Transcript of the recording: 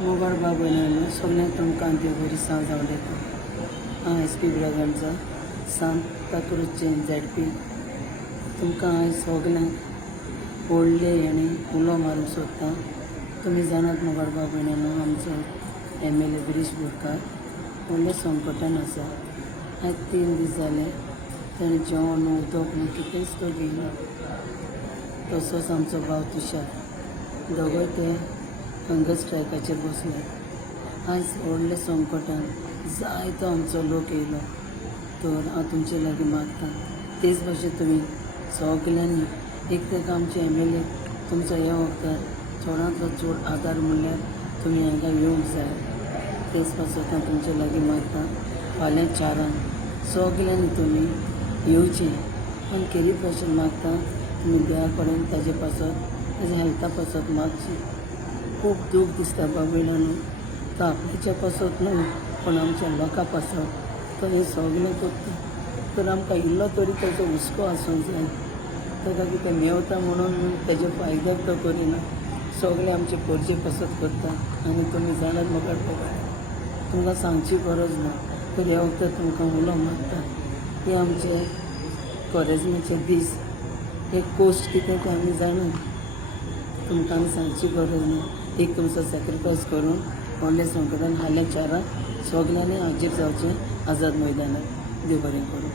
Mobile बाबयलो सगळ्यांक तुमकां देव बरी सांग जावं देता। हांव SP ब्रगांचा सांता क्रूजचे ZP तुमकां हांव सगळ्यांक व्हडले उलो मारूंक सोदतां। तुमी जाणात मोबाईल बाबयलो आमचो MLA गिरीश बोरकार व्हडल्या संकटान आसा। आयज 3 दीस जाले ताणें जेवण उदक कितेंच तो घेयना। तसोच आमचो भाव तुशार दोगोय ते हंगर स्ट्रायकाचेर बसल्यात। आयज व्हडल्या संकटान जायतो आमचो लोक येयलो तर हांव तुमचे लागीं मागतां तेच भाशेन तुमी सगल्यांनी एक तर आमचे MLA तुमचो ह्या वखदार चडांतलो चड आदार म्हणल्यार तुमी हांगा येवंक जाय। तेच पासत हांव तुमचे लागीं मागतां फाल्यां 4 सगल्यांनी तुमी येवचें। पण खेरीत भाशेन मागतां तुमी देवा कडेन ताजे पासत ताज्या हेल्था पासत मागचें। खूब दूख दिसता बाबयलांनो तो आपल्याच्या पासत न्हू पण आमच्या लोकां पासत तो हें सगलें करता तर आमकां इल्लो तरी ताजो हुस्को आसूंक जाय। ताका कितें मेवता म्हणून ताजे फायदो तो करिना सगळे आमचे पोरचे पासत करता। आनी तुमी जाणात म्हाका तुमकां सांगची गरज ना तर ह्या वखदार तुमकां उलो मागता ते आमचे कॉरेजनाचे दीस हे कोस्ट कितें तें आमी जाणात तुमकां आमी सांगची गरज ना। एक तुमचो सॅक्रिफायस करून व्हडल्या संकटान फाल्यां 4 सगल्यांनी हाजीर जावचें आझाद मैदानार। देव बरें करूं।